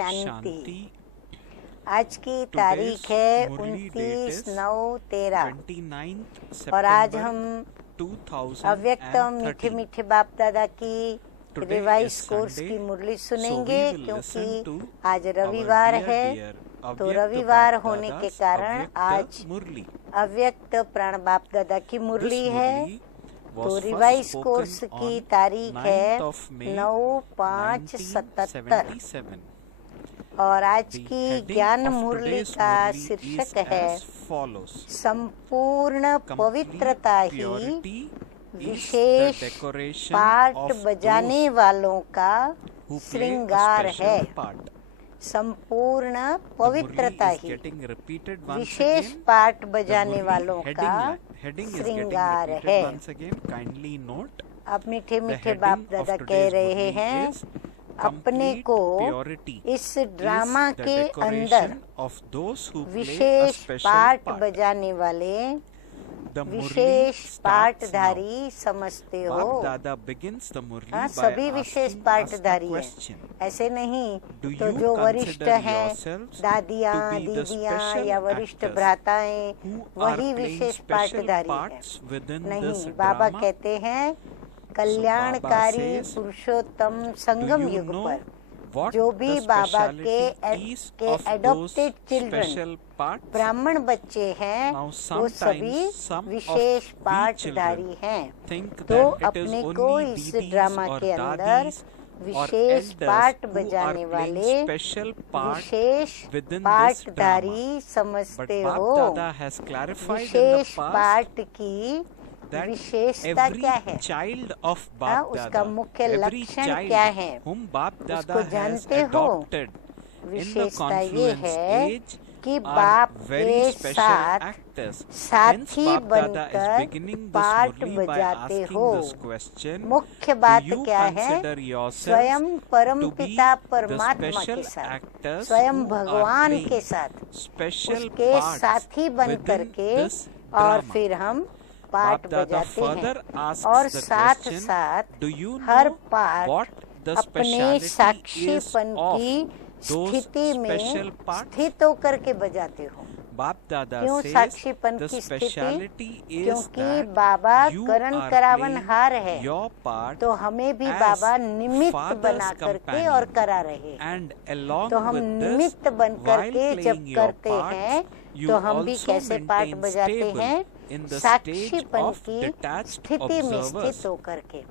शांति। आज की तारीख है 29/9/13 और आज हम अव्यक्त मीठे मीठे बाप दादा की रिवाइज कोर्स की मुरली सुनेंगे, क्योंकि आज रविवार है। तो रविवार होने के कारण आज अव्यक्त प्राण बाप दादा की मुरली है। तो रिवाइज कोर्स की तारीख है 9/5/77 और आज की ज्ञान मुरली का शीर्षक है संपूर्ण पवित्रता ही विशेष पाठ बजाने वालों का श्रृंगार है। संपूर्ण पवित्रता ही विशेष पाठ बजाने वालों का श्रृंगार है। अब मीठे मीठे बाप दादा कह रहे हैं, अपने को इस ड्रामा के अंदर विशेष पाठ बजाने वाले विशेष पाठधारी समझते हो। हाँ, सभी विशेष पाठधारी हैं, ऐसे नहीं। तो जो वरिष्ठ हैं, दादियाँ, दीदियाँ या वरिष्ठ भ्राताएं, वही विशेष पाठधारी हैं। नहीं, बाबा कहते हैं कल्याणकारी पुरुषोत्तम संगम युग पर जो भी बाबा के एडॉप्टेड चिल्ड्रन ब्राह्मण बच्चे हैं, वो सभी विशेष पाठधारी हैं। तो अपने को इस ड्रामा के अंदर विशेष पाठ बजाने वाले विशेष पाठधारी समझते हो। विशेष पाठ की विशेषता क्या है? उसका मुख्य लक्षण क्या है? उसको जानते हो? विशेषता ये है कि बाप के साथ साथी बनकर पाठ बजाते हो। मुख्य बात क्या है? स्वयं परम पिता परमात्मा के साथ, स्वयं भगवान के साथ, उसके साथी बनकर के और फिर हम पाठ बजाते हैं। और साथ साथ हर पाठ अपने साक्षीपन की स्थिति में स्थित होकर के बजाते हो। क्यों साक्षीपन की स्थिति? क्योंकि बाबा करण करावनहार है, तो हमें भी बाबा निमित्त बना करके और करा रहे हैं। तो हम निमित्त बन करके जब करते हैं तो हम भी कैसे पाठ बजाते हैं? साक्षीपन की स्थिति में स्थित होकर के।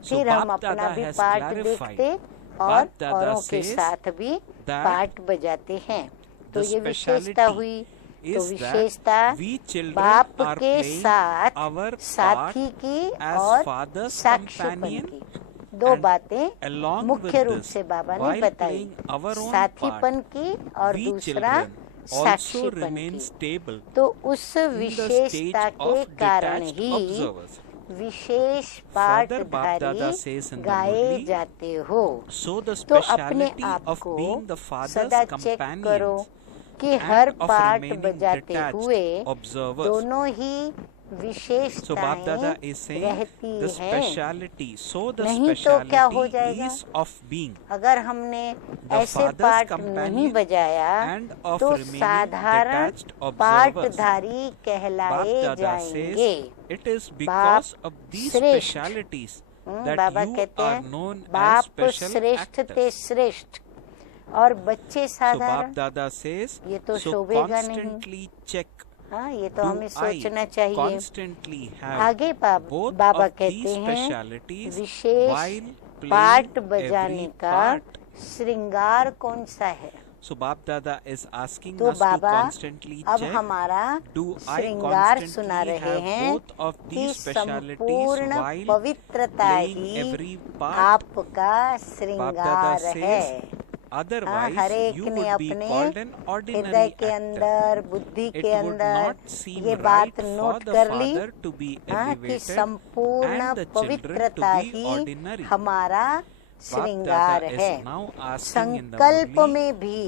फिर हम अपना भी पाठ देखते और औरों के साथ भी पाठ बजाते हैं। तो ये विशेषता हुई। तो विशेषता बाप के साथ साथी की और साक्षीपन की, दो बातें मुख्य रूप से बाबा ने बताई, साथीपन की और दूसरा साक्षीपन की। तो उस विशेषता के कारण ही विशेष पाठधारी गाए जाते हो। तो अपने आप को सदा चेक करो कि हर पाठ बजाते हुए दोनों ही विशेषताएं रहती हैं। नहीं तो क्या हो जाएगा? अगर हमने ऐसे पाठ नहीं बजाया तो साधारण पाठधारी कहलाए जाएंगे। बाप श्रेष्ठ, बाबा कहते हैं बाप श्रेष्ठ ते श्रेष्ठ और बच्चे साधारण। ये तो शोभेगा नहीं। हाँ, ये तो हमें सोचना चाहिए। आगे बाबा कहते हैं विशेष पाठ बजाने का श्रृंगार कौन सा है? तो बाबा अब हमारा श्रृंगार सुना रहे हैं कि संपूर्ण पवित्रता ही आपका श्रृंगार है। हर एक ने अपने हृदय के अंदर, बुद्धि के अंदर ये बात नोट कर ली कि संपूर्ण पवित्रता ही हमारा श्रृंगार है। संकल्प में भी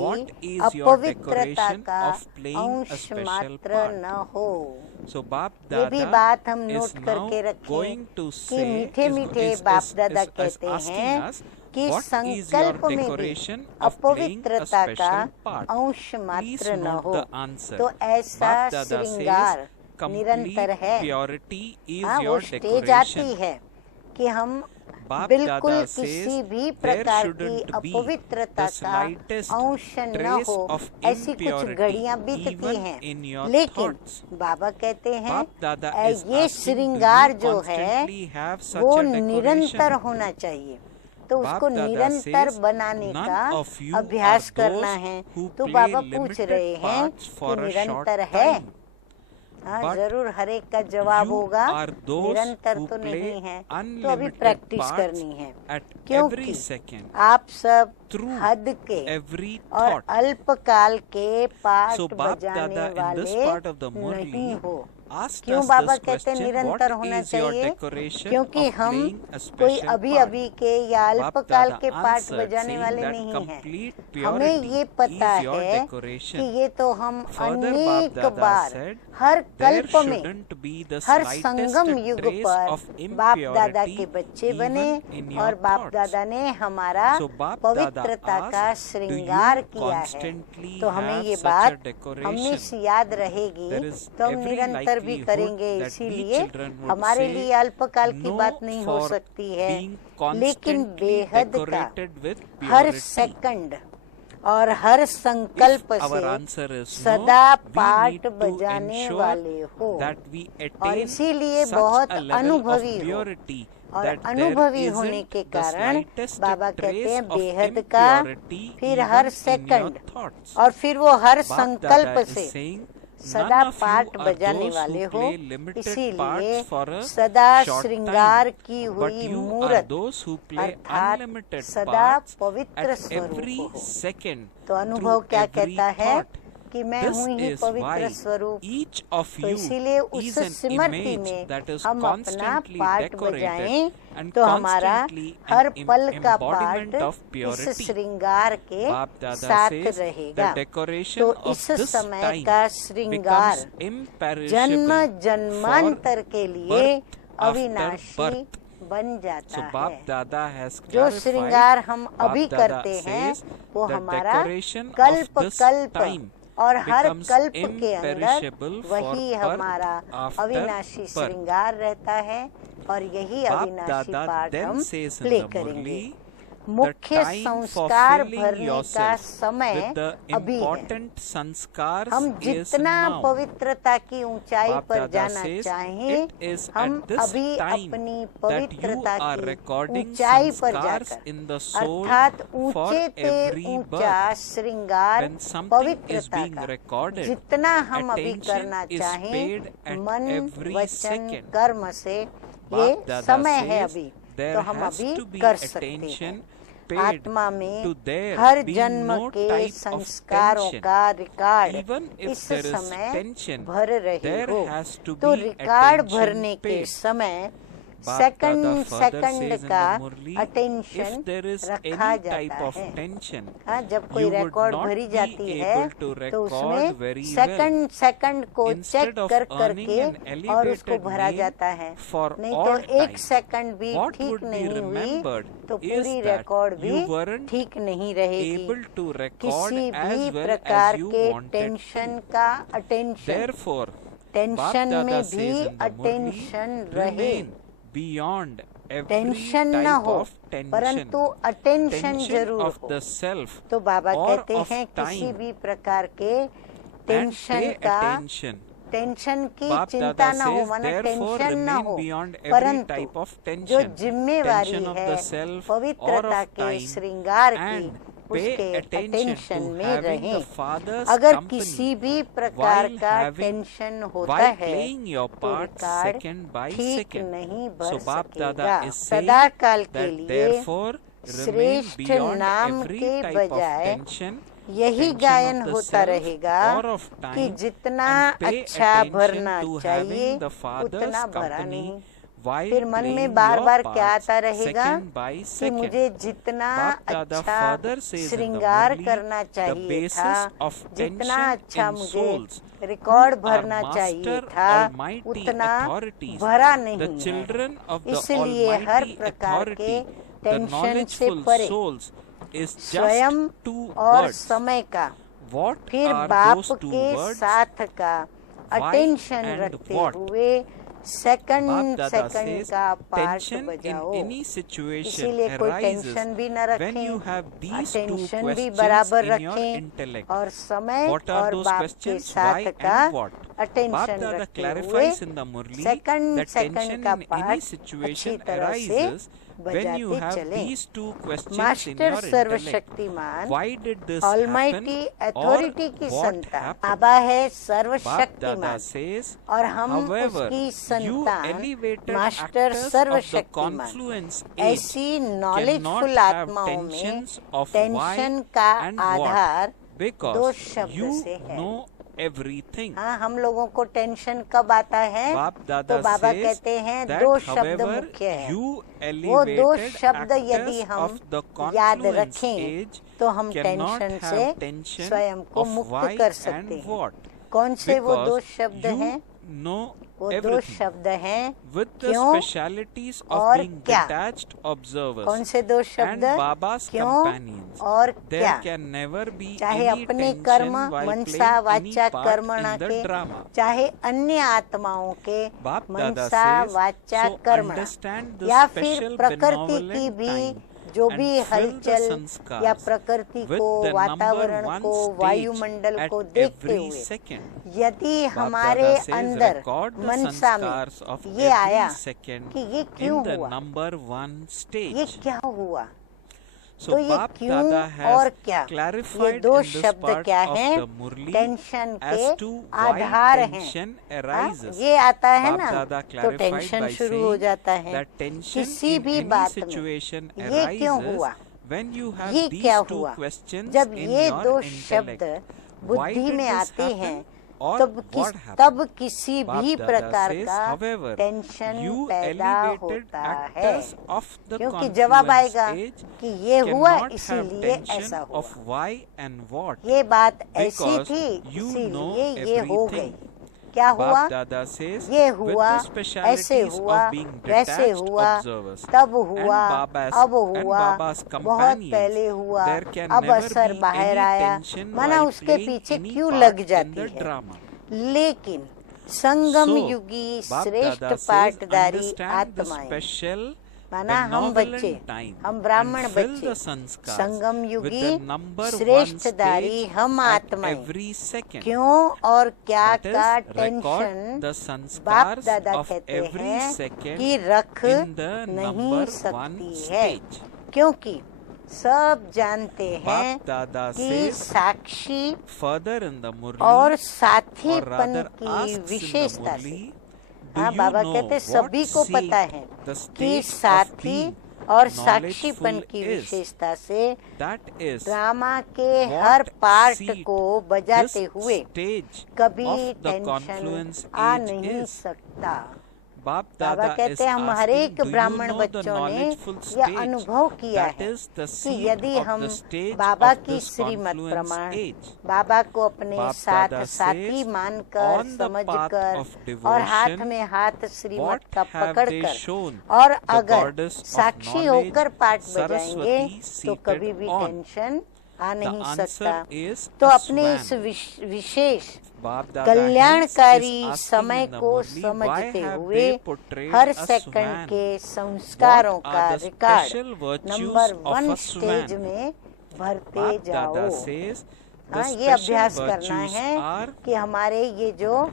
अपवित्रता का अंश मात्र न हो। ये भी बात हम नोट करके रखें कि मीठे मीठे बाप दादा कहते हैं कि संकल्प में भी अपवित्रता का अंश मात्र न हो। तो ऐसा श्रृंगार निरंतर है। हाँ, वो स्टेज आती है कि हम बिल्कुल किसी भी प्रकार की अपवित्रता का अंश न हो। ऐसी कुछ घड़ियां बीतती हैं, लेकिन बाबा कहते हैं ये श्रृंगार जो है वो निरंतर होना चाहिए। तो उसको निरंतर बनाने का अभ्यास करना है। तो बाबा पूछ रहे हैं कि निरंतर है? हाँ, जरूर हर एक का जवाब होगा निरंतर तो नहीं है, तो अभी प्रैक्टिस करनी है। क्योंकि आप सब हद के और अल्पकाल के पाठ बजाने वाले नहीं हो। क्यों बाबा कहते हैं निरंतर होना चाहिए? क्योंकि हम कोई अभी अभी के या अल्पकाल के पाठ बजाने वाले नहीं हैं। हमें ये पता है कि ये तो हम अनेक बार हर कल्प में, हर संगम युग पर बाप दादा के बच्चे बने और बाप दादा ने हमारा पवित्रता का श्रृंगार किया है। तो हमें ये बात हमेशा याद रहेगी, तो हम निरंतर भी करेंगे। इसीलिए हमारे लिए अल्पकाल की बात नहीं हो सकती है, लेकिन बेहद का हर सेकंड और हर संकल्प से सदा पाठ बजाने वाले हो। और इसीलिए बहुत अनुभवी हो, और अनुभवी होने के कारण बाबा कहते हैं बेहद का, फिर हर सेकंड, और फिर वो हर संकल्प से सदा पाठ बजाने वाले हो। इसीलिए सदा श्रृंगार की हुई मूर्त अर्थात सदा पवित्र स्वरूप हो। तो अनुभव क्या कहता है कि मैं हूँ ही पवित्र स्वरूप। तो इसीलिए उस स्मृति में हम अपना पाठ बजाएं, तो हमारा हर पल का पाठ इस श्रृंगार के साथ रहेगा। तो इस समय का श्रृंगार जन्म जन्मांतर के लिए अविनाशी बन जाता है। जो श्रृंगार हम अभी करते हैं वो हमारा कल्प कल्प और हर कल्प के अंदर वही हमारा अविनाशी श्रृंगार रहता है, और यही अविनाशी पाठ हम प्ले करेंगे। मुख्य संस्कार भरने का समय अभी है। हम जितना पवित्रता की ऊंचाई पर जाना चाहें, हम अभी अपनी पवित्रता की ऊंचाई पर जाकर, अर्थात ऊंचे से ऊंचा श्रृंगार पवित्रता का जितना हम अभी करना चाहें मन वचन कर्म से, ये समय है अभी, तो हम अभी कर सकते हैं। आत्मा में हर जन्म के संस्कारों का रिकॉर्ड इस समय भर रहे हो। तो रिकॉर्ड भरने के समय सेकंड का अटेंशन रखा जाता है। हाँ, जब कोई रिकॉर्ड भरी जाती है तो उसमें सेकंड को चेक कर करके और उसको भरा जाता है। नहीं तो एक सेकंड भी ठीक नहीं हुई तो पूरी रिकॉर्ड भी ठीक नहीं रहेगी। किसी भी प्रकार के टेंशन का अटेंशन, टेंशन में भी अटेंशन रहे, टेंशन न हो परंतु अटेंशन जरूर हो। तो बाबा कहते हैं किसी भी प्रकार के टेंशन की चिंता न हो, माना टेंशन न हो, परंतु जो जिम्मेवारी है पवित्रता के श्रृंगार की उसके अटेंशन में रहें। अगर किसी भी प्रकार का टेंशन होता है तो रिकॉर्ड ठीक नहीं बढ़ सकेगा। सदा काल के लिए श्रेष्ठ नाम के बजाय यही गायन होता रहेगा कि जितना अच्छा भरना चाहिए उतना भरा नहीं। फिर मन में बार बार क्या आता रहेगा कि मुझे जितना अच्छा श्रृंगार करना चाहिए था, जितना अच्छा मुझे रिकॉर्ड भरना चाहिए था, उतना भरा नहीं है। इसलिए हर प्रकार के टेंशन से परे, स्वयं और समय का, फिर बाप के साथ का अटेंशन रखते हुए सेकंड सेकंड का पार्ट बजाओ। इसीलिए कोई टेंशन भी न रखें, अटेंशन भी बराबर रखें और समय और बाप के साथ का अटेंशन रखते हुए सेकंड सेकंड का पार्ट अच्छी तरह से बजाते चले। मास्टर सर्वशक्तिमान ऑलमाइटी अथॉरिटी की संतान बाबा है सर्वशक्तिमान और हम उसकी संतान मास्टर सर्वशक्तिमान। ऐसी नॉलेजफुल आत्माओं में टेंशन का आधार दो शब्द से है। everything। हाँ, हम लोगों को टेंशन कब आता है तो बाबा कहते हैं दो शब्द मुख्य है। वो दो शब्द यदि हम याद रखें तो हम टेंशन से स्वयं को मुक्त कर सकते हैं। कौन से वो दो शब्द हैं? वो दो शब्द हैं क्यों और क्या। कौन से दो शब्द? क्यों और क्या। चाहे अपने कर्म मनसा वाचा कर्मणा के, चाहे अन्य आत्माओं के मनसा वाचा कर्मणा, या फिर प्रकृति की भी जो भी हलचल या प्रकृति को, वातावरण को, वायुमंडल को देखते हुए यदि हमारे अंदर मनसा में ये आया कि ये क्यों हुआ, ये क्या हुआ, तो ये क्यों और क्या, ये दो शब्द क्या हैं? टेंशन के आधार हैं। ये आता है ना तो टेंशन शुरू हो जाता है किसी भी बात में। ये क्यों हुआ, ये क्या हुआ। जब ये दो शब्द बुद्धि में आते हैं तब किसी भी प्रकार का टेंशन पैदा होता है, क्योंकि जवाब आएगा कि ये हुआ इसीलिए ऐसा हुआ, ये बात ऐसी थी इसीलिए ये हो गई। क्या हुआ? ये हुआ, ऐसे हुआ, वैसे हुआ, तब हुआ, अब हुआ, बहुत पहले हुआ, अब असर बाहर आया, माना उसके पीछे क्यों लग जाती है। लेकिन संगम युगी श्रेष्ठ पाठदारी आत्माएं, माना हम बच्चे, हम ब्राह्मण बच्चे, संगम युगी श्रेष्ठदारी हम आत्माएं, क्यों और क्या का टेंशन बाप दादा कहते हैं कि रख नहीं सकती है, क्योंकि सब जानते हैं कि साक्षी और साथीपन की विशेषता से, हाँ बाबा कहते सभी को पता है कि साथी और साक्षीपन की विशेषता से ड्रामा के हर पार्ट को बजाते हुए कभी टेंशन आ नहीं सकता। बाबा कहते हैं हम हर एक ब्राह्मण बच्चों ने यह अनुभव किया है कि यदि हम बाबा की श्रीमत प्रमाण, बाबा को अपने साथ साथी मानकर, समझकर और हाथ में हाथ श्रीमत का पकड़कर और अगर साक्षी होकर पाठ बजाएंगे तो कभी भी टेंशन आ नहीं सकता। तो अपने इस विशेष कल्याणकारी समय को समझते हुए हर सेकंड के संस्कारों का रिकॉर्ड नंबर 1 स्टेज में भरते जाओ। हाँ, ये अभ्यास करना है कि हमारे ये जो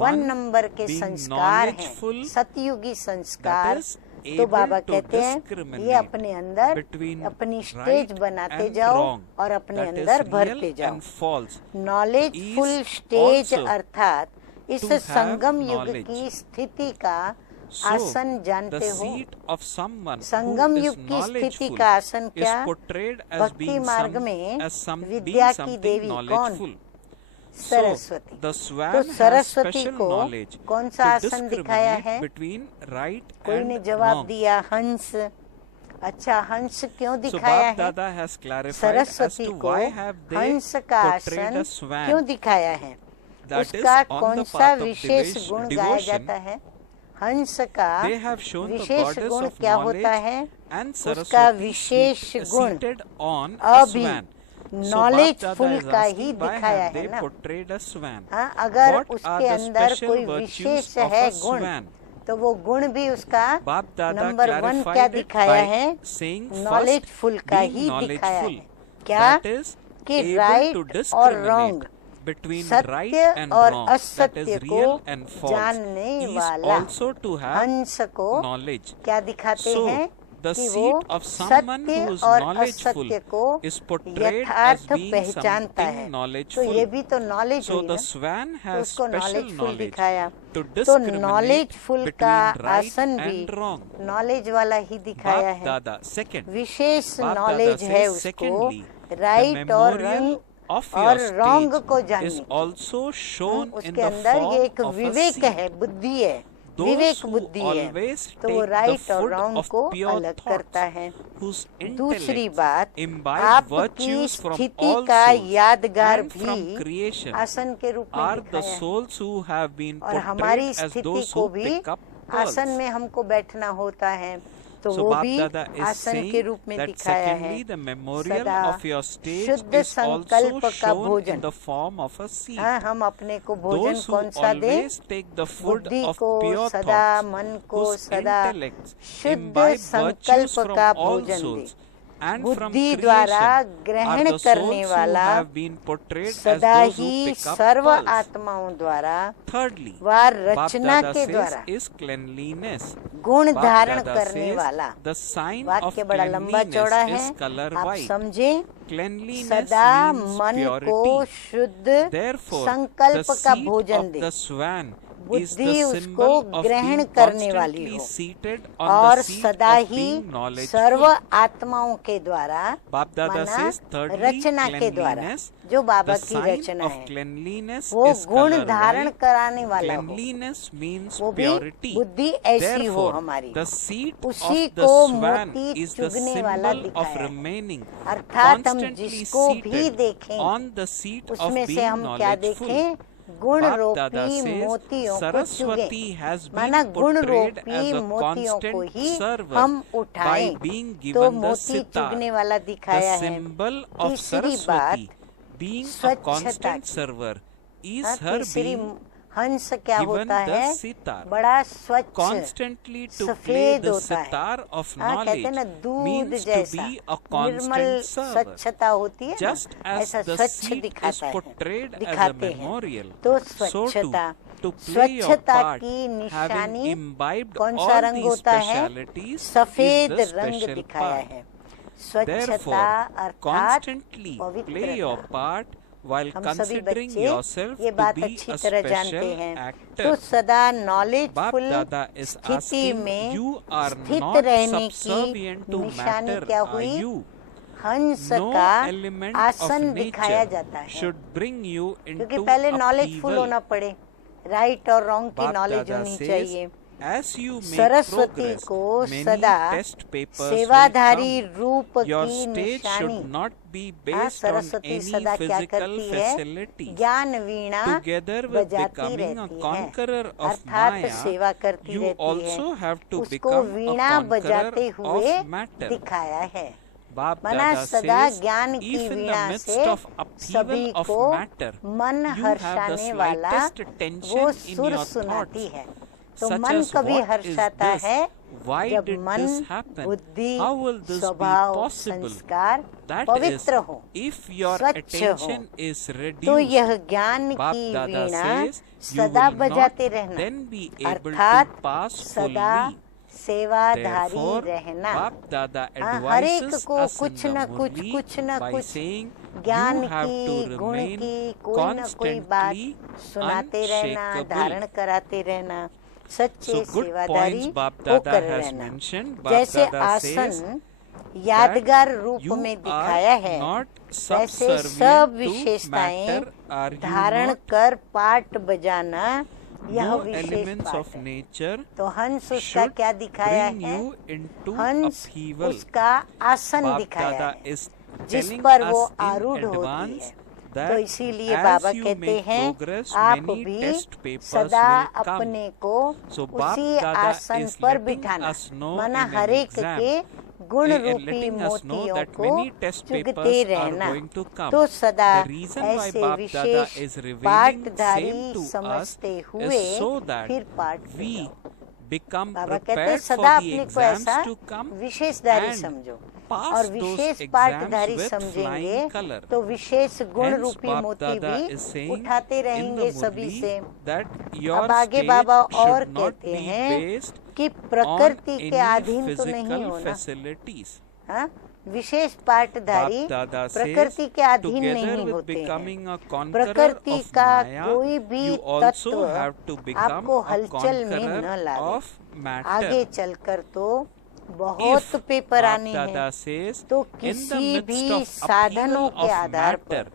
1 नंबर के संस्कार हैं, सतयुगी संस्कार, तो बाबा कहते हैं ये अपने अंदर अपनी स्टेज बनाते जाओ और अपने अंदर भरते जाओ। नॉलेजफुल स्टेज अर्थात इस संगम युग की स्थिति का आसन जानते हो। संगम युग की स्थिति का आसन क्या? भक्ति मार्ग में विद्या की देवी कौन? सरस्वती। तो सरस्वती को कौन सा आसन दिखाया है? कोई ने जवाब दिया हंस। अच्छा, हंस क्यों दिखाया है? सरस्वती को हंस का आसन क्यों दिखाया है? उसका कौन सा विशेष गुण गाया जाता है? हंस का They have shown the wishes goddess गुण of क्या knowledge होता है? and उसका Saraswati विशेष गुण seated on a अभी swan. नॉलेजफुल is का asking, ही why दिखाया have है they ना। portrayed a swan? हाँ, अगर What are उसके the अंदर special कोई virtues विशेष of है a गुण, swan? तो वो गुण भी उसका बाप दादा नंबर 1 clarified क्या it दिखाया by है? saying first, नॉलेजफुल का being ही दिखाया knowledgeful, है। क्या? that is कि able to राइट और discriminate रॉन्ग, between right सत्य and और wrong, that असत्य is को real and false, जानने is वाला also to have हंस को knowledge. क्या दिखाते So, हैं? the कि seat वो of someone सत्य who is और knowledgeful असत्य को is portrayed as यथार्थ being पहचानता something है। तो knowledgeful. ये भी तो नॉलेज So हुई the ना, swan तो has उसको special नॉलेजफुल knowledge दिखाया। to तो discriminate नॉलेजफुल का between right आसन भी and wrong. नॉलेज वाला ही दिखाया Bap है। Dada. Second, विशेष Bap Dada नॉलेज है says, उसको secondly, राइट the और memorial रंग of और your रॉन्ग stage को is जानने की। also shown in उसके the अंदर ये form एक of a विवेक seed. है, बुद्धि है, Those विवेक who बुद्धि है, always तो वो take the राइट और food रॉन्ग of को pure अलग thoughts, करता है। whose दूसरी intellect बात, imbibe आपकी virtues from स्थिति all का souls यादगार and from भी creation आसन के रूप में are the दिखाया है। souls who have been और हमारी portrayed as स्थिति those को who भी pick up pearls. आसन में हमको बैठना होता है, तो So वो Bap भी Dada is आसन के saying रूप में that दिखाया है। secondly the memorial सदा of your stage शुद्ध is संकल्प also का shown भोजन। in the form of a seed. हाँ, हम अपने को भोजन Those who कौन सा दे? always take the food बुद्धि of को, pure सदा thoughts, मन को, whose सदा intellects शुद्ध imbibe virtues संकल्प from का all भोजन दे। souls and from बुद्धि creation द्वारा are ग्रहण the करने souls who वाला have been portrayed as सदा those who he pick up serve pearls. आत्माओं द्वारा Thirdly, व रचना Bap के Dada द्वारा says is cleanliness. गुण Bap धारण Dada करने says वाला। the sign of वाक्य बड़ा लंबा चौड़ा cleanliness है, is color आप white. समझे। Cleanliness सदा means मन को purity. शुद्ध Therefore, संकल्प the का seat भोजन of they, the swan is बुद्धि the उसको symbol of ग्रहण being करने वाली constantly हो seated on और the seat सदा of he being serve knowledgeful. आत्माओं के द्वारा Bap Dada माना says thirdly, रचना के द्वारा, cleanliness, जो बाबा the की sign रचना of है, cleanliness वो is गुण color धारण white. कराने वाला हो, Cleanliness means वो भी purity. बुद्धि ऐसी हो Therefore, हमारी। the seat उसी of the को swan मोती is the चुगने वाला symbol of दिखाया है। remaining अर्थात हम constantly जिसको भी seated देखें on the seat of उसमें से being हम क्या knowledgeful. देखें? गुण Bap Dada रूपी says मोतियों को Saraswati चुगे, has माना been गुण portrayed रूपी as a मोतियों को constant ही server हम by उठाएं, being तो given the मोती sitar, चुगने वाला दिखाया the है। symbol of तीसरी बात, Saraswati being a स्वच्छता constant की। server is हाँ, her तीसरी being हंस क्या given होता the है? sitar. बड़ा स्वच्छ, Constantly to play सफेद the होता है। sitar of हाँ, कहते knowledge हैं ना, दूध means to जैसा be a Nirmal constant server. स्वच्छता होती है ना, Just as ऐसा the स्वच्छ seat is दिखाता है, portrayed as a दिखाते हैं। memorial, तो so स्वच्छता, to play your स्वच्छता part, की having निशानी imbibed कौन सा all रंग these होता है? specialities, is सफेद the रंग special दिखाया part. है। स्वच्छता Therefore, अर्थात constantly play your पवित्रता। part while हम सभी considering बच्चे yourself ये to बात be अच्छी a तरह special जानते हैं। actor. तो सदा Bap नॉलेजफुल Dada is स्थिति asking, में you are स्थित not रहने subservient की to निशानी matter, क्या are हुई? you? हंस No का element आसन of दिखाया nature जाता है, should bring you क्योंकि into पहले नॉलेजफुल upheaval. होना पड़े, राइट और रॉन्ग की Bap नॉलेज Dada होनी says, चाहिए। as you make Saraswati progress, को many सदा test papers will सेवाधारी come. रूप Your की stage निशानी। should not be हाँ, based on सरस्वती any सदा क्या physical करती है? facilities. ज्ञान वीणा Together with बजाती becoming a रहती है, conqueror of अर्थात Maya, सेवा करती you रहती है। also have to उसको become a वीणा बजाते conqueror हुए of matter. दिखाया है। Bap मना Dada सदा says, ज्ञान की if in the Veena midst से of सभी upheaval of को matter, मन you have the हर्षाने वाला slightest tension वो in सुर your सुनाती thoughts, है। तो such मन as कभी what is हर्षाता this? है Why जब did मन, this happen? बुद्धि, How will this be स्वभाव, possible? संस्कार That is, पवित्र हो, if your स्वच्छ attention हो, is तो reduced, यह ज्ञान Bap की Dada वीणा says, you सदा will बजाते not रहना, then be able to अर्थात pass सदा fully. सेवाधारी Therefore, रहना। Bap Dada हर एक advises को us in कुछ the न कुछ Murli कुछ न by कुछ saying, ज्ञान you have की, to गुण remain की कोई न कोई बात constantly सुनाते रहना, unshakable. धारण कराते रहना, सच्चे So good सेवादारी points Bap होकर Dada has रहना। mentioned. Bap जैसे Dada says आसन यादगार रूप you में are दिखाया है, not वैसे subservient सब to विशेषताएं matter, are you धारण not? कर पाठ बजाना यह No विशेष elements बात of है। nature तो हंस उसका should क्या दिखाया bring है? you into हंस upheaval. उसका आसन Bap दिखाया Dada है is जिस telling पर वो us in आरूढ़ होती advance है। तो इसीलिए बाबा कहते हैं आप भी सदा अपने को उसी आसन पर बिठाना, माना हर एक के गुण रूपी मोतियों को चुगते रहना। तो सदा ऐसे विशेष पाठधारी समझते हुए फिर पाठ बाबा कहते हैं सदा अपने को ऐसा विशेषधारी समझो, और विशेष पाठधारी समझेंगे तो विशेष गुण रूपी मोती भी उठाते रहेंगे सभी से। अब आगे बाबा और कहते हैं कि प्रकृति के अधीन तो नहीं होना। हाँ, विशेष पाठधारी प्रकृति के अधीन नहीं होते हैं। प्रकृति का कोई भी तत्व आपको हलचल में न लाए। आगे चलकर तो बहुत पेपर आने हैं, तो किसी भी साधनों के आधार पर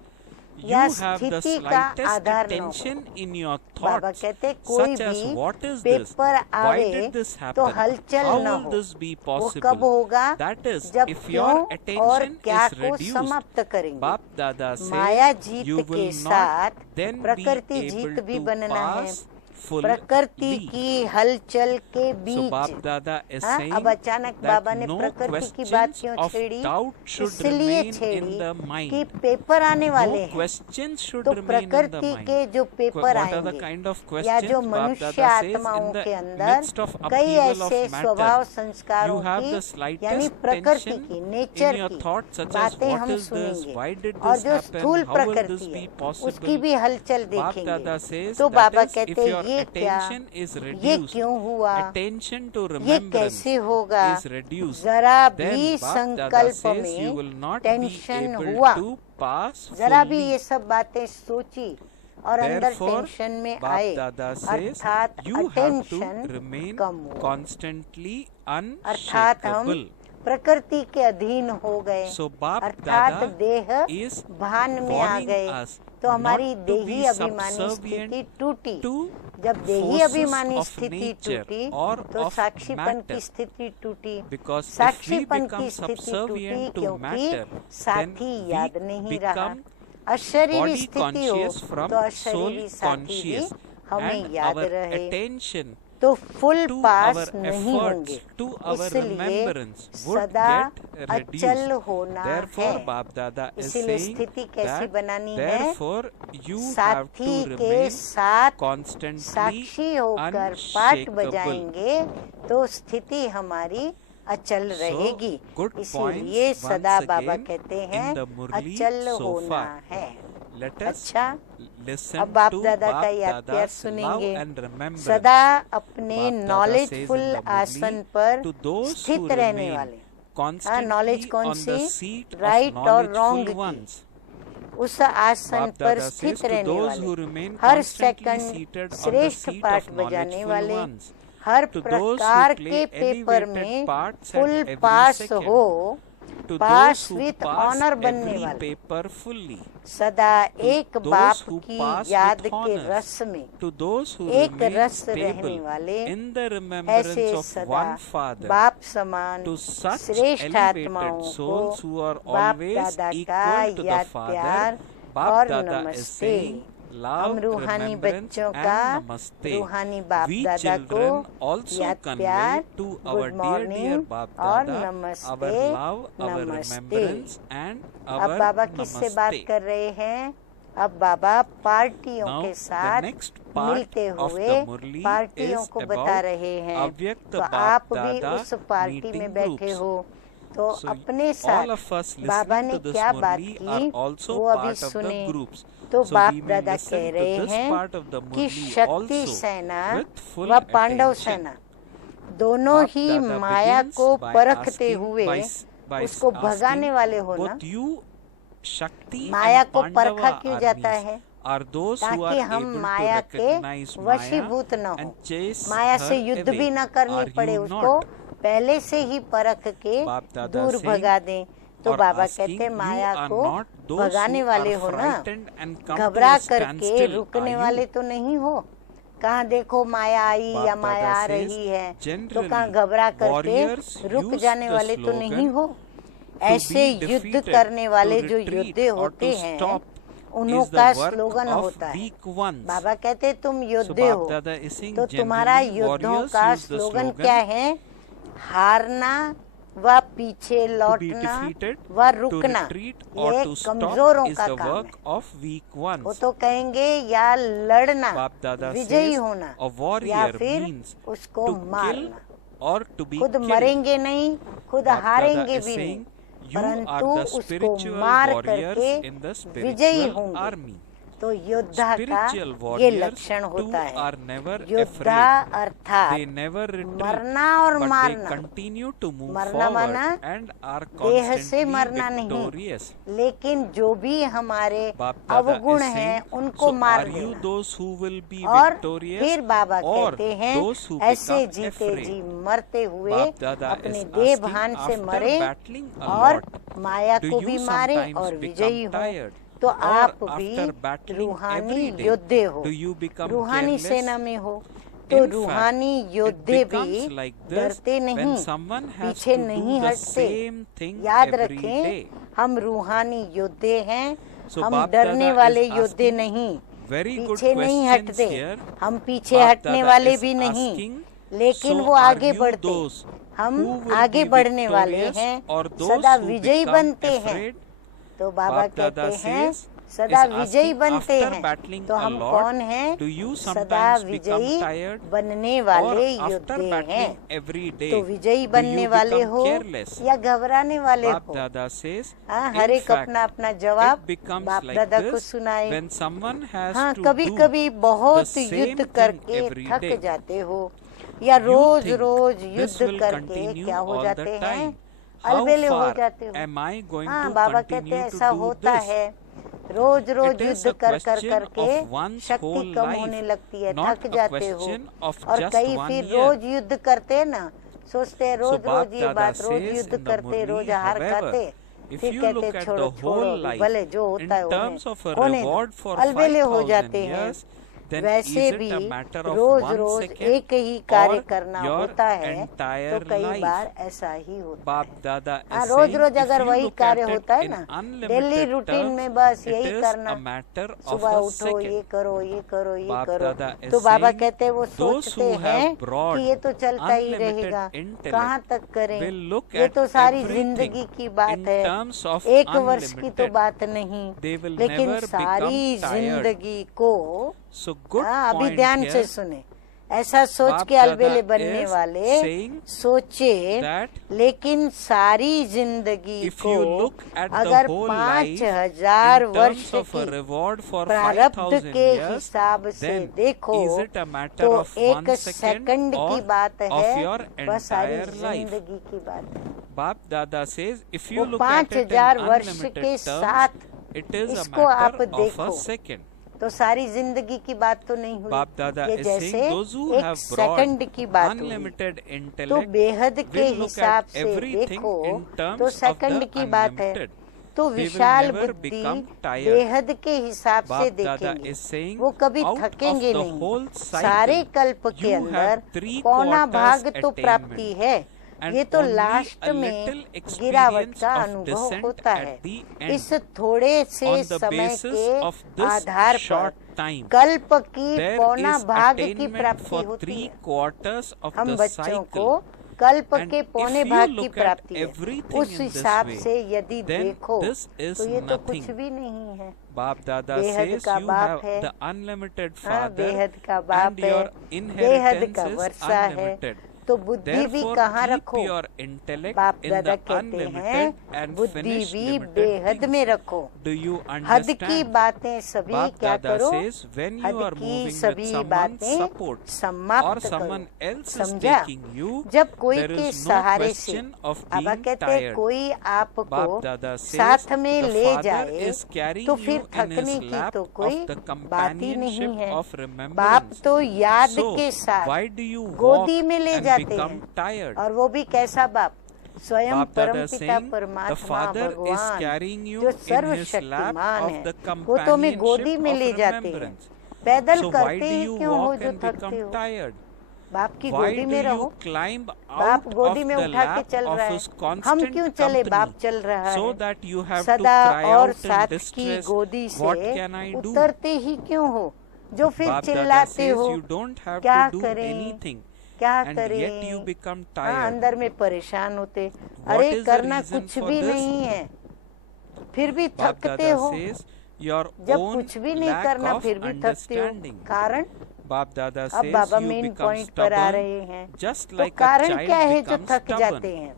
या स्थिति का आधार न हो। बाबा कहते कोई भी पेपर आवे तो हलचल न हो। वो कब होगा? जब क्यों और क्या को समाप्त करेंगे। माया जीत के साथ प्रकृति जीत भी बनना है। प्रकृति की हलचल के बीच अब अचानक बाबा ने प्रकृति की बात क्यों छेड़ी? इसलिए छेड़ी कि पेपर आने वाले हैं, तो प्रकृति के जो पेपर आएंगे या जो मनुष्य आत्माओं के अंदर कई ऐसे स्वभाव संस्कारों की यानी प्रकृति की नेचर की बातें हम सुनेंगे, और जो स्थूल प्रकृति है उसकी भी हलचल देखेंगे। तो बाबा कहते हैं ये क्या, ये क्यों हुआ, ये कैसे होगा? जरा भी संकल्प में टेंशन हुआ, जरा भी ये सब बातें सोची और अंदर टेंशन में आए, अर्थात अटेंशन कम हुआ, अर्थात हम प्रकृति के अधीन हो गए, अर्थात देह भान में आ गए। तो हमारी देही अभिमानी स्थिति टूटी। जब देही अभिमानी स्थिति टूटी तो साक्षीपन की स्थिति टूटी। साक्षीपन की स्थिति टूटी क्योंकि साथी याद नहीं रहा। अशरीरी स्थिति हो तो अशरीरी साथी भी हमें याद रहे, तो फुल पास नहीं होंगे। इसलिए सदा अचल होना है। इसलिए स्थिति कैसी बनानी है? साथी के साथ साक्षी होकर पाठ बजाएंगे तो स्थिति हमारी अचल रहेगी। इसलिए सदा बाबा कहते हैं अचल होना है। अच्छा, अब बाप दादा का याद प्यार सुनेंगे। सदा अपने नॉलेजफुल आसन पर स्थित रहने वाले। नॉलेज कौन सी? राइट और रॉन्ग की। उस आसन पर स्थित रहने वाले, हर सेकंड श्रेष्ठ पाठ बजाने वाले, हर प्रकार के पेपर में फुल पास हो, पास विथ ऑनर बनने वाले, सदा एक बाप की याद के रस में एक रस रहने वाले, ऐसे सदा बाप समान श्रेष्ठ आत्माओं को बाप दादा का याद प्यार और नमस्ते। हम रूहानी बच्चों का रूहानी बाप दादा को याद प्यार, गुड मॉर्निंग और नमस्ते नमस्ते। अब बाबा किससे बात कर रहे हैं? अब बाबा पार्टियों के साथ मिलते हुए पार्टियों को बता रहे हैं। तो आप भी उस पार्टी में बैठे हो, तो अपने साथ बाबा ने क्या बात की वो अभी सुने। तो बाप दादा कह रहे हैं कि शक्ति सेना व पांडव सेना दोनों ही माया को परखते हुए उसको भगाने वाले हो ना। माया को परखा क्यों जाता है? ताकि हम माया के वशीभूत न हो, माया से युद्ध भी न करनी पड़े, उसको पहले से ही परख के दूर भगा दें। तो बाबा कहते माया को भगाने वाले हो ना, घबरा करके रुकने वाले तो नहीं हो। कहाँ देखो माया आई या माया आ रही है तो कहाँ घबरा करके रुक जाने वाले तो नहीं हो। ऐसे युद्ध करने वाले जो योद्धे होते हैं उन्हों is का the work स्लोगन of होता है। weak ones. बाबा कहते तुम So योद्धे हो, Bap Dada is saying तो तुम्हारा generally युद्धों warriors का use the स्लोगन slogan क्या है? हारना व पीछे to be लौटना defeated, व to रुकना, retreat or ये to stop कमजोरों is का the काम है। work of weak वो ones. तो कहेंगे या लड़ना, Bap Dada विजयी says होना, a या warrior फिर means उसको to kill मारना। or to be खुद killed. मरेंगे नहीं, खुद Bap Dada हारेंगे is भी नहीं, saying you are परंतु the उसको spiritual मार warriors करके in the विजयी spiritual होंगे। army. तो योद्धा का Spiritual ये warriors लक्षण too होता है। are never योद्धा afraid. They अर्थात never retreat, मरना और but मारना। they continue to move मरना forward माना and are देह से constantly मरना नहीं, victorious. लेकिन जो भी हमारे Bap Dada अवगुण is हैं saying, उनको so मार are you देना। those who will be और victorious फिर बाबा or कहते हैं those who ऐसे become जीते afraid? जी मरते हुए Bap Dada अपने is देह asking भान से after मरे battling a और lot, माया do को you भी मारे sometimes और become विजयी हो। tired? तो Or आप after भी battling रूहानी every day, योद्धे हो, do you become रूहानी careless? सेना में हो। तो In fact, रूहानी it योद्धे भी becomes like this डरते नहीं, when someone has पीछे to do नहीं the हटते। same thing याद every रखें, day. हम रूहानी योद्धे हैं, So हम Bap डरने Dada वाले is योद्धे asking नहीं, very good पीछे नहीं questions हटते। here. हम पीछे Bap हटने Dada वाले is भी नहीं, asking, लेकिन so वो are आगे you बढ़ते। those हम who will आगे be बढ़ने वाले victorious हैं, or those सदा who विजयी become बनते हैं। afraid? तो बाबा Bap Dada कहते हैं says, सदा is विजयी asking बनते after हैं। battling तो a हम lot, कौन हैं? do you सदा sometimes become विजयी tired? बनने Or वाले after योद्धे battling हैं। every day, तो विजयी do बनने you वाले become हो careless? या घबराने वाले Bap हो? Dada says, हाँ, हर in एक fact, अपना अपना जवाब it becomes बाप like दादा को this सुनाए। when someone has हाँ, to कभी do कभी the बहुत same युद्ध thing करके every थक day. जाते हो, या You rose think rose this युद्ध will करके continue क्या हो all जाते the हैं? time? How अलबेले हो far जाते हो। am I going हाँ, to बाबा कहते continue हैं to ऐसा do होता this? है, रोज रोज It is युद्ध a कर question करके of one's शक्ति whole कम life, होने लगती है, not थक a जाते हो। question of और just कई 1 फिर year. रोज युद्ध करते हैं ना, सोचते हैं So रोज Bap रोज ये Dada बात, रोज says युद्ध in the करते, रोज Murli, हार however, खाते, if फिर you कहते look at छोड़ो the छोड़ो, whole life भले जो in होता है terms of a होने दो। reward for अलबेले हो 5,000 जाते हैं। years, then वैसे is it भी a matter of rose 1 rose second एक ही कार्य or करना your होता है, तो entire कई life? बार ऐसा ही होता है। Bap Dada हाँ, is rose saying, rose if अगर you वही look कार्य at it होता है in ना, डेली unlimited रूटीन terms, में बस it यही is करना, a matter of सुबह a उठो, ये second. करो, ये करो, ये Bap करो। Dada is तो बाबा saying, कहते हैं वो those सोचते who हैं have brought कि ये तो चलता ही unlimited रहेगा, intellect कहाँ तक करें, will look ये at तो सारी everything जिंदगी की बात in है, terms of एक वर्ष की तो unlimited. बात नहीं, They will लेकिन never सारी become tired. जिंदगी को, So good हाँ, अभी point ध्यान से here. सुने, ऐसा सोच Bap के अलबेले Dada बनने is वाले saying सोचे, that लेकिन सारी जिंदगी if को you look at the अगर whole 5,000 life in वर्ष terms of a की reward for प्रारब्ध 5,000 के years, हिसाब से then देखो is it a matter तो of एक 1 second सेकंड की or बात of है, your वह सारी entire life? जिंदगी की बात है। Bap Dada says, if you वो look at it in 5,000 वर्ष unlimited के terms, साथ it is a इसको आप matter of a देखो, second. तो सारी जिंदगी की बात तो नहीं Bap हुई, Dada ये is जैसे saying those who एक have brought सेकंड की बात हुई। unlimited तो intellect बेहद के will look हिसाब at से everything देखो in terms तो of सेकंड the की बात है, unlimited. तो They will विशाल never बुद्धि become tired. बेहद के हिसाब से Bap Dada देखेंगे, is saying, वो कभी out थकेंगे of the नहीं। whole cycle, सारे कल्प के you अंदर have 3 पौना भाग quarters तो प्राप्ति attainment. है, And ये तो only लास्ट a में little गिरावट experience का of अनुभव descent होता at है। the end. इस थोड़े से On the समय basis के of this आधार short पर time, कल्प की there पौना is भाग की attainment प्राप्ति for होती 3 है। quarters of हम the बच्चों को cycle. कल्प And के पौने if you भाग की look at प्राप्ति है, everything उस in this हिसाब way, से यदि then देखो this is तो ये तो कुछ nothing. भी नहीं है। Bap Dada बेहद says का you बाप have है, the unlimited हाँ, father बेहद का बाप and है, your बेहद inheritance का is वर्षा है, unlimited. तो बुद्धि भी Therefore, कहाँ keep रखो? your intellect बाप in दादा the कहते हैं unlimited and बुद्धि finish भी limited बेहद things. में रखो। Do you हद की understand? बातें सभी Bap क्या Dada करो? says when you हद are की moving with सभी someone's बातें support or समाप्त someone करो। else is समझा? taking you, जब कोई there के is no सहारे से question of बाबा being कहते हैं tired. कोई आपको Bap Dada says साथ में the ले father जाए is carrying तो you फिर in his थकने की lap तो of कोई the बात ही नहीं companionship है। of बाप remembrance. तो याद So, के साथ why do you गोदी walk में ले and जाते become हैं, tired? और वो भी कैसा बाप? स्वयं Bap Dada परमपिता saying the परमात्मा father is भगवान carrying you जो in his lap सर्वशक्तिमान of है, the वो तो हमें गोदी companionship में of ले जाते हैं। remembrance. पैदल So why करते do ही you क्यों हो walk जो and थकते become हो? tired? बाप की Why गोदी do में you रहो। climb बाप out गोदी of में the उठा के lap चल of रहा है, his हम constant क्यों चले, बाप company, चल रहा so है। that you have to सदा cry और out in साथ की distress, गोदी what से can I do? उतरते ही क्यों हो, जो फिर Bap Dada चिल्लाते says हो। you don't have क्या to do करें, anything, क्या and करें। yet you become हाँ, tired. अंदर में परेशान होते, What अरे is the करना reason कुछ for भी this? नहीं है, फिर भी Bap थकते Dada हो। says your जब own कुछ भी नहीं lack करना of फिर भी थकते हो, understanding. कारण Bap Dada अब says Baba you main become point पर आ stubborn रहे हैं। just तो like a कारण क्या child है जो becomes थक जाते stubborn. हैं,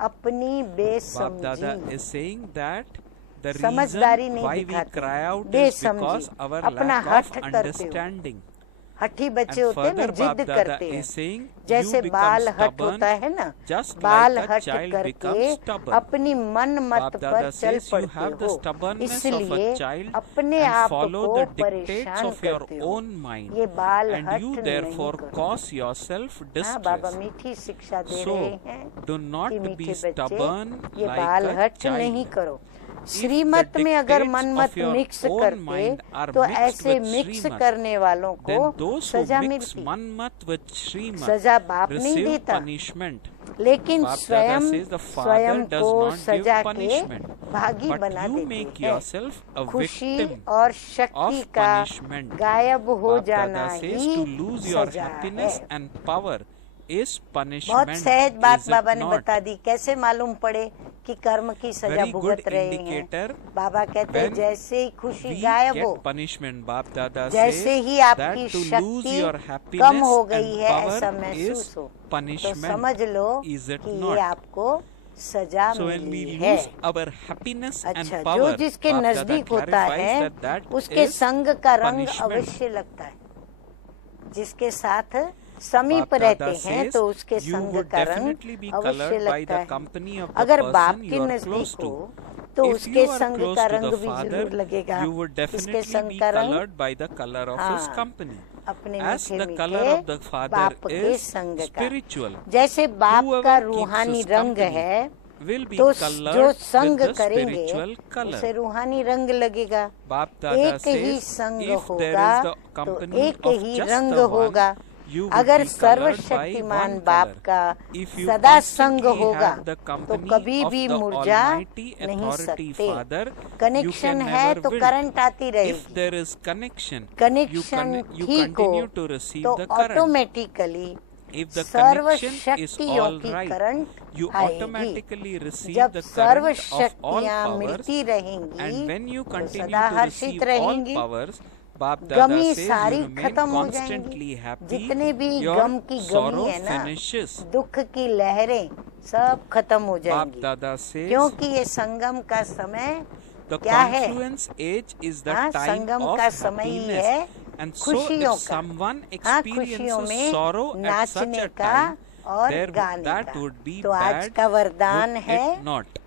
अपनी Bap Dada बेसमझी, is saying that the समझदारी reason नहीं why we दिखाते, cry out is बेसमझी, because our अपना lack of हठ करते हो। understanding. हठी बच्चे And होते हैं ना, further, जिद Bap Dada करते हैं, is saying जैसे you become बाल हट stubborn होता है ना, just बाल like a हट child करके becomes stubborn. अपनी मन मत Bap पर Dada चल says you पड़ते have the हो, stubbornness of इसलिए a child अपने and आप follow को the dictates परेशान of your करते हो। own mind, ये बाल and हट you नहीं therefore करो। cause yourself हाँ, बाबा distress. मीठी शिक्षा दे So, रहे हैं do not कि be मीठे stubborn बच्चे, ये like बाल a हट नहीं child. करो। If श्रीमत the में अगर dictates मन of मत your मिक्स own करते mind are तो mixed ऐसे with मिक्स Srimad, करने वालों को then those who सजा mix मिलती। manmat with Srimad सजा बाप नहीं receive देता, punishment. लेकिन Bap Dada स्वयं says the Father स्वयं does को not give सजा के punishment, भागी but बना you make देते हैं। yourself a खुशी victim और शक्ति of का punishment. गायब हो Bap जाना Dada says he to lose your सजा happiness है। and power is बहुत punishment, सहज बात is बाबा it ने not? बता दी, कैसे मालूम पड़े कि कर्म की सजा Very good भुगत रहे हैं। indicator बाबा कहते हैं when जैसे ही खुशी we गायब get हो, punishment. Bap Dada जैसे says ही that आपकी to lose शक्ति your कम happiness हो गई and है ऐसा power महसूस is हो, तो punishment, समझ लो is it कि ये not? आपको सजा So when we मिली है। lose our happiness and अच्छा, जो power, जिसके Bap Dada नजदीक होता clarifies है that that उसके is संग का रंग punishment. अवश्य लगता है, जिसके साथ समीप Bap रहते Dada हैं says तो उसके you संग would का definitely रंग be अवश्य colored by लगता the है। company of the अगर बाप person के you are नजदीक close हो to. तो If उसके you are संग close का to रंग the भी Father, जरूर लगेगा, you would इसके definitely संग be का रंग। colored by the color of his हाँ, company. अपने As मीठे the color मीठे of the Father बाप के is संग का, spiritual, जैसे बाप whoever का keeps रूहानी his रंग company है will be तो जो colored संग with the करेंगे spiritual color. उसे रूहानी रंग लगेगा। Bap Dada एक ही says संग if there होगा is the तो company एक of ही just रंग the one, होगा। you would अगर be colored by सर्वशक्तिमान one बाप color. का If you सदा संग constantly होगा have the तो company कभी of भी the मुरझा Almighty नहीं Authority सकते। Father, you कनेक्शन can है never तो wilt. करंट आती If रहेगी, there is connection, you connection ठीक हो continue to receive तो the current. Automatically If the connection is सर्वशक्तियों all की right, करंट you आएगी। automatically receive जब the current of all सर्वशक्तियाँ powers, मिलती रहेंगी and when you तो continue सदा to हर्षित receive all रहेंगी। powers, Bap Dada गमी says सारी you remain खत्म हो constantly जाएंगी, happy, जितने भी your गम की गमी sorrow है ना, finishes. दुख की लहरें सब खत्म हो Bap जाएंगी, Dada says क्योंकि ये संगम का समय the क्या है? confluence age is the हाँ, time संगम of का समय ही happiness. है And so खुशियों if का। someone हाँ, खुशियों experiences में sorrow at such नाचने a का time, और there गाने that का। would be तो आज bad, का वरदान would है it not?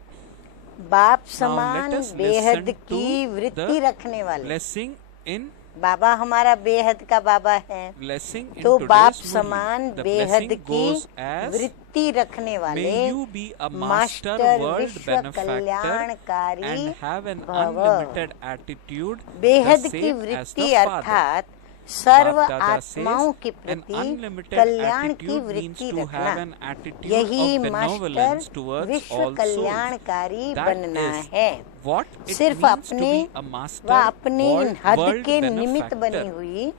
बाप Now समान let us बेहद listen की to वृत्ति the रखने वाले। blessing in बाबा हमारा बेहद का बाबा है, blessing in तो बाप today's समान Murli. The बेहद blessing की goes as, वृत्ति रखने वाले may you be a master master world विश्व benefactor कल्याणकारी and have an भव। unlimited attitude बेहद the की same as वृत्ति the Father. अर्थात सर्व Bap Dada आत्माओं says के an प्रति unlimited कल्याण की attitude means वृत्ति to have रखना, an attitude यही of मास्टर benevolence towards विश्व all souls. कल्याणकारी That बनना is है। what it सिर्फ means to अपने be a व master अपने हद world के निमित्त बनी benefactor. हुई,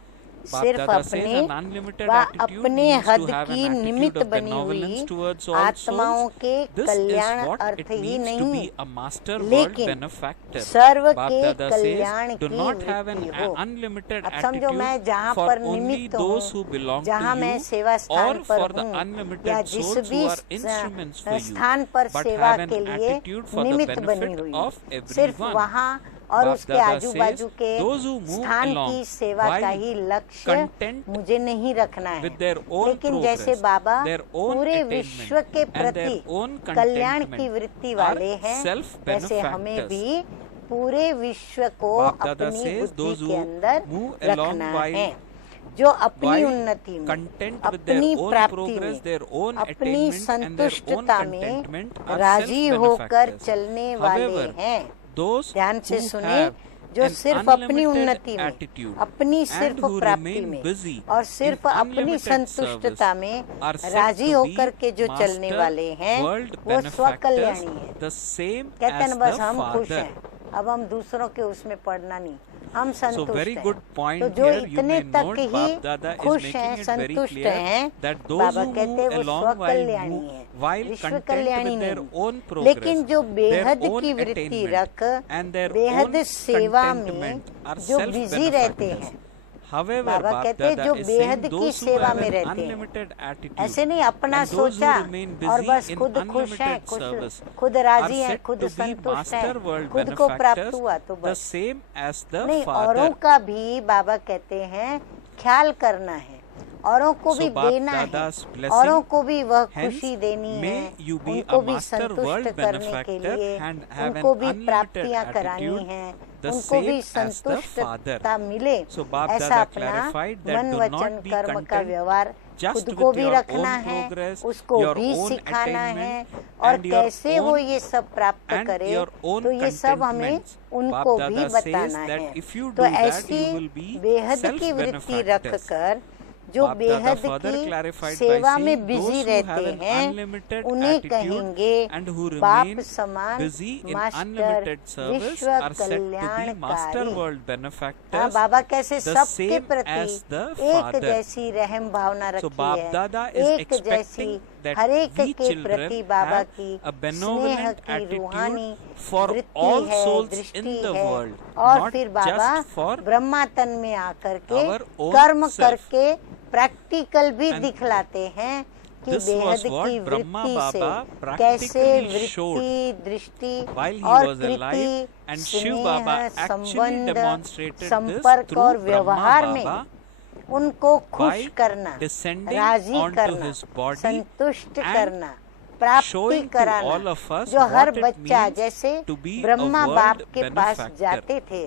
Bap सिर्फ Dada says अपने an unlimited व attitude अपने means हद to have की an attitude निमित्त of बनी benevolence हुई towards all आत्माओं souls. के This is Kalyan what earth it he means to नहीं, be a master world लेकिन benefactor. सर्व Bap के Dada कल्याण says, do की not have an वृत्ति हो। unlimited अब समझो मैं attitude जहाँ for पर only निमित्त those हूँ, who belong जहाँ to मैं you, सेवा स्थान or पर for the हूँ, या unlimited जिस souls भी who are instruments for you, स्थान पर but सेवा have an के लिए attitude for the निमित्त बनी benefit हुई, of सिर्फ everyone. वहाँ और Bap उसके Dada आजू says, बाजू के those who move स्थान along की सेवा का while ही लक्ष्य content मुझे नहीं रखना है, with their own लेकिन जैसे progress, बाबा their own पूरे attainment, विश्व के and their प्रति own कल्याण contentment की वृत्ति are वाले हैं, वैसे हमें self-benefactors. भी पूरे विश्व को Bap Dada अपनी says, बुद्धि those के who अंदर move along रखना while है, जो अपनी while उन्नति में, content with their अपनी own प्राप्ति progress, में, their own अपनी attainment and their own संतुष्टता में contentment are राजी होकर self-benefactors. चलने वाले However, हैं। those ध्यान से who सुने, have जो an सिर्फ अपनी unlimited उन्नति में, attitude अपनी and सिर्फ who प्राप्ति remain में busy और in सिर्फ अपनी unlimited संतुष्टता service में are said राजी to होकर be के जो चलने master वाले हैं world वो स्वकल्याणी benefactors, है। the same कहते हैं as ना, बस the हम खुश Father. हैं, अब हम दूसरों के उसमें पड़ना नहीं, हम So संतुष्ट very हैं। good point तो जो here. You इतने may तक note he Bap Dada is खुश making हैं, it very संतुष्ट clear हैं, that those बाबा who कहते हैं move वो along while स्वकल्याणी move, है, while विश्व content कल्याणी with their नहीं। own progress, लेकिन जो their बेहद own की वृत्ति attainment रख and their बेहद own सेवा में contentment are जो बिजी रहते self-benefactors. हैं, However, बाबा Bap कहते हैं Dada जो is बेहद saying की those who सेवा have में an रहते हैं, unlimited attitude ऐसे नहीं अपना and those सोचा who remain और busy बस in खुद खुश हैं, unlimited service खुद are राजी हैं, said खुद to be संतुष्ट master हैं, world खुद को प्राप्त benefactors, हुआ तो the बस same as the नहीं। औरों Father. का भी बाबा कहते हैं ख्याल करना है, औरों को भी So Bap देना है, Dada's blessing, औरों को भी वह hence, खुशी देनी may है, you be उनको a भी master संतुष्ट world करने के benefactor लिए, and have उनको an भी unlimited प्राप्तियां करानी attitude, हैं, the उनको भी same as the संतुष्टता Father. मिले, So Bap ऐसा Dada अपना clarified that मन do वचन not be कर्म का content व्यवहार just खुद with को भी your रखना own है, progress, उसको your भी own सिखाना है, attainment और and your कैसे वो own ये सब प्राप्त and करे, your own तो ये सब हमें contentments. उनको Bap भी Dada says बताना that है। if you तो do that, ऐसी you will be बेहद की वृत्ति रख self-benefactors. कर जो Bap Dada बेहद further की clarified by सेवा saying में बिजी those who रहते have an हैं unlimited उन्हें attitude कहेंगे and who बाप remain समान busy in master unlimited service विश्व are said to be master कल्याणकारी। world हाँ, benefactors, बाबा कैसे the सबके same प्रति as the एक Father. जैसी रहम भावना So रखी Bap है, Dada is एक जैसी expecting that हर एक we के children प्रति बाबा have की a स्नेह benevolent की attitude रूहानी for वृत्ति all है, souls दृष्टि in the है, world, और not फिर बाबा just for ब्रह्मा तन में आकर के our own कर्म self. करके प्रैक्टिकल भी And दिखलाते हैं कि this बेहद was what की Brahma वृत्ति से Baba कैसे practically showed वृत्ति, दृष्टि while he और was Preeti, alive, and Shiv स्नेह, Baba actually संबंध, demonstrated this संपर्क through और Brahma व्यवहार में Baba उनको खुश by करना, descending राजी onto करना, his body संतुष्ट and करना, प्राप्ति showing to all कराना। of us जो हर what it बच्चा means जैसे to be a Brahma world बाप के पास benefactor. जाते थे,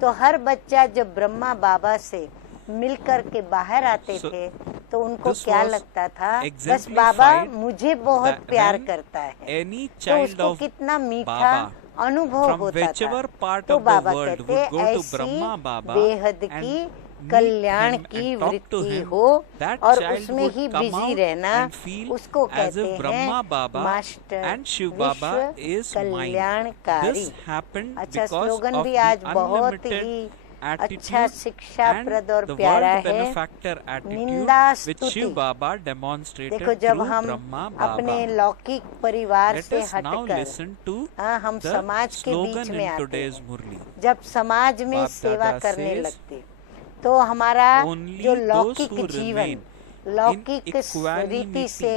तो हर बच्चा जब ब्रह्मा बाबा से मिलकर के बाहर आते So, थे तो उनको this क्या was लगता था, बस exemplified बाबा मुझे बहुत that प्यार when करता है, any तो child उसको of कितना मीठा Baba अनुभव from होता था। whichever part तो of the बाबा world कहते would go to ऐसी Brahma Baba बेहद and की meet कल्याण him की and talk to वृत्ति him, हो that और child उसमें would he come busy out रहना, and feel उसको as कहते if Brahma हैं Baba master and Shiv Baba विश्व is mine. कल्याणकारी। This happened अच्छा, because स्लोगन of भी the आज बहुत unlimited ही attitude अच्छा शिक्षाप्रद और and the प्यारा world है। benefactor attitude निंदा which स्तुति। Shiv Baba demonstrated देखो, जब through हम Brahma अपने Baba. लौकिक परिवार Let से us now हटकर listen to हम the समाज के बीच slogan में in आते today's हैं, Murli. जब समाज में Bap सेवा Dada करने says, लगते तो हमारा only जो those लौकिक who जीवन, remain लौकिक in equanimity, रीति से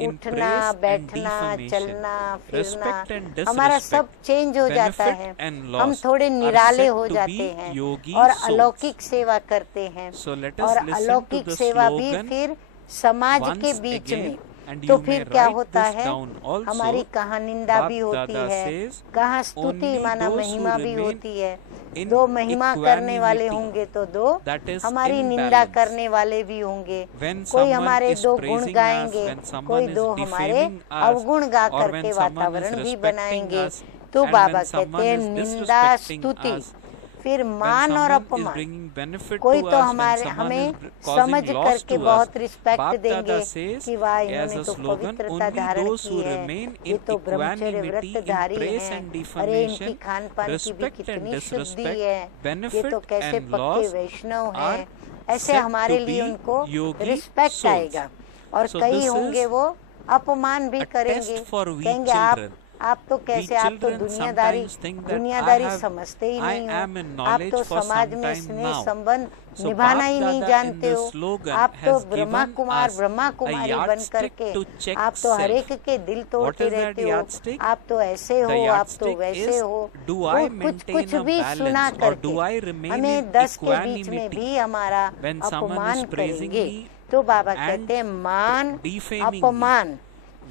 in उठना, praise and बैठना, defamation, चलना, फिरना, respect and हमारा सब disrespect, चेंज हो जाता benefit है, and हम loss थोड़े are निराले said हो to जाते be हैं yogi और souls. अलौकिक सेवा करते हैं, So let us और listen to अलौकिक the सेवा भी slogan फिर समाज once के बीच again, में। and तो you फिर may क्या write होता this है, down also. हमारी कहाँ निंदा Bap भी होती Dada है, says, कहाँ स्तुति only माना those who महिमा भी remain होती है। in दो महिमा करने वाले equanimity, होंगे तो दो that is हमारी in निंदा balance. करने वाले भी होंगे, When कोई someone हमारे is दो गुण praising गाएंगे, us, when someone कोई is दो हमारे defaming us, अवगुण गा or when करके someone is वातावरण भी respecting बनाएंगे, us, तो and बाबा when someone कहते हैं is निंदा disrespecting स्तुति, us, फिर when मान और someone is अपमान। bringing benefit कोई to तो us, when हमारे someone हमें is causing समझ loss करके to बहुत us, रिस्पेक्ट Bap देंगे Dada says कि वाह as इन्होंने a तो slogan, पवित्रता only धारण those की who है, remain ये in तो ब्रह्मचर्य equanimity, in व्रतधारी praise हैं, and अरे इनकी defamation, खान पान की भी respect and कितनी शुद्धि disrespect, है, ये तो benefit कैसे and पक्के loss वैष्णव are हैं, ऐसे said हमारे to लिए be उनको yogi रिस्पेक्ट souls. आएगा। और So कई this होंगे is वो अपमान भी a करेंगे, test for we कहेंगे children. आप तो कैसे, आप तो children दुनियादारी sometimes think that दुनियादारी I have- समझते ही I नहीं am in हो, आप knowledge तो for समाज some में time स्नेह now. संबंध So निभाना Bap ही नहीं Dada in जानते the हो, slogan आप तो has Brahma given Kumar us Brahma a कुमारी बन yardstick करके to check आप तो हर self. एक के दिल What तोड़ते is that रहते हो, yardstick? आप तो ऐसे The हो, आप तो yardstick वैसे is, हो, do वो I कुछ maintain कुछ a भी balance सुना or करके do I remain हमें in 10 के बीच में equanimity भी हमारा when someone अपमान is praising करेंगे। me तो बाबा and कहते हैं मान defaming me? अपमान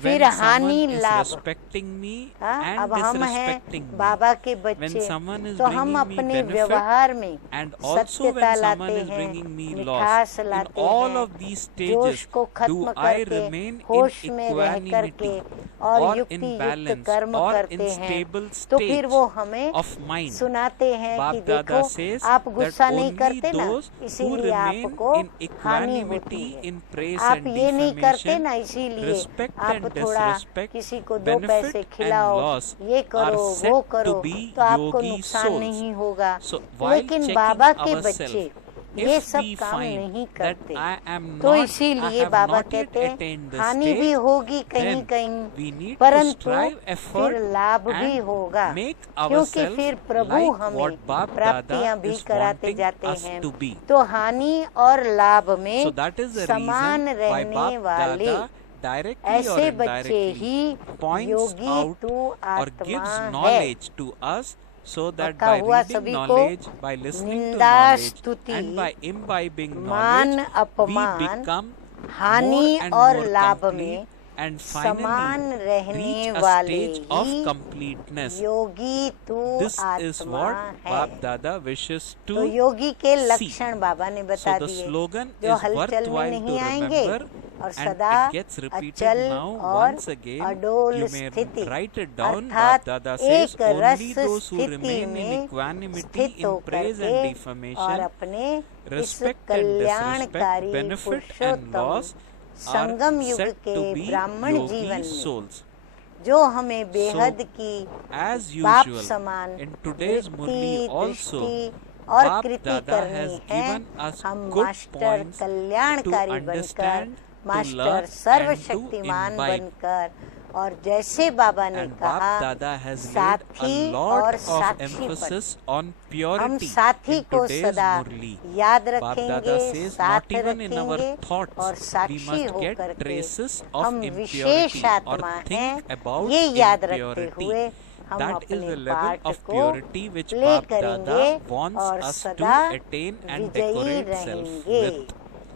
फिर when हानि someone is लाभ। respecting me हाँ, and अब हम हैं disrespecting me, बाबा के when बच्चे, someone is तो हम bringing me अपने benefit व्यवहार में and also सत्यता when someone लाते is हैं, bringing me मिठास loss, in लाते all हैं, of these जोश stages को do खत्म I करके remain in होश में रह करके equanimity और or युक्ति in युक्त balance कर्म or in करते हैं, stable तो फिर state वो हमें of mind? सुनाते हैं कि Bap देखो Dada says आप that गुस्सा नहीं only करते ना, those who इसीलिए remain आपको in हानि होती equanimity है। in praise आप and ये नहीं करते defamation, ना, इसीलिए respect आप and थोड़ा disrespect, किसी को 2 पैसे benefit and खिलाओ, loss ये are करो said वो to करो, be तो आपको yogi नुकसान souls. नहीं होगा। So while लेकिन checking बाबा के ourselves, बच्चे ये if सब we काम find नहीं that करते, I am तो not, I इसीलिए have बाबा not yet कहते हैं attained the हानि भी stage, होगी कहीं then कहीं, we need to परंतु strive effort फिर लाभ भी and होगा, make क्योंकि ourselves फिर प्रभु like हमें what Bap प्राप्तियां Dada भी is कराते wanting जाते us हैं। to be. तो हानि और लाभ So में that is the समान reason why रहने Bap वाले Dada directly or ऐसे बच्चे indirectly ही points योगी out तू or आत्मा gives है। knowledge to us, so that पक्का by हुआ reading सभी को? knowledge, by listening to निंदा knowledge स्तुति and by imbibing मान knowledge, we अपमान become हानि more and और more लाभ complete में and समान finally रहने reach a वाले stage of ही completeness. योगी तू This is आत्मा what है। Bap Dada wishes तो to योगी के see. लक्षण बाबा ने So बता the दिए, slogan जो is हलचल में worthwhile नहीं to आएंगे remember, और and सदा it gets repeated अचल now और once again. अडोल You may स्थिति, write it down. अर्थात Bap Dada says एक only रस those who स्थिति remain in में equanimity स्थित in होकर praise के and और defamation, अपने इस respect and disrespect, कल्याणकारी benefit and Purushottam loss Sangam are युग said के to be ब्राह्मण जीवन yogi में souls. जो हमें बेहद की As बाप usual, समान in today's Murli वृत्ति, also, दृष्टि और Bap कृति Dada करनी has है। given us हम good मास्टर points to कल्याणकारी बनकर, understand, to master learn and to सर्वशक्तिमान imbibe. बनकर, और जैसे बाबा ने And कहा Bap Dada has laid साथी a और lot of साक्षी पर emphasis on हम purity साथी in को today's सदा Murli. याद Bap रखेंगे, Dada says साथ not even in our रखेंगे thoughts और we साक्षी must get होकर के traces of हम impurity विशेष or आत्मा हैं, think about ये याद रखते impurity. हुए हम That is अपने the level पाठ of को purity which प्ले Bap करेंगे Dada wants और us to सदा attain and विजयी decorate self रहेंगे, with.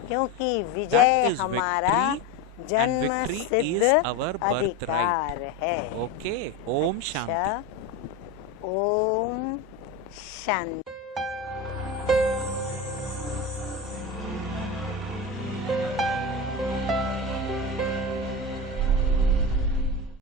क्योंकि That विजय is हमारा victory, and जन्म victory सिद्ध is our अधिकार birthright. है। Okay, Om Shanti. Om Shanti.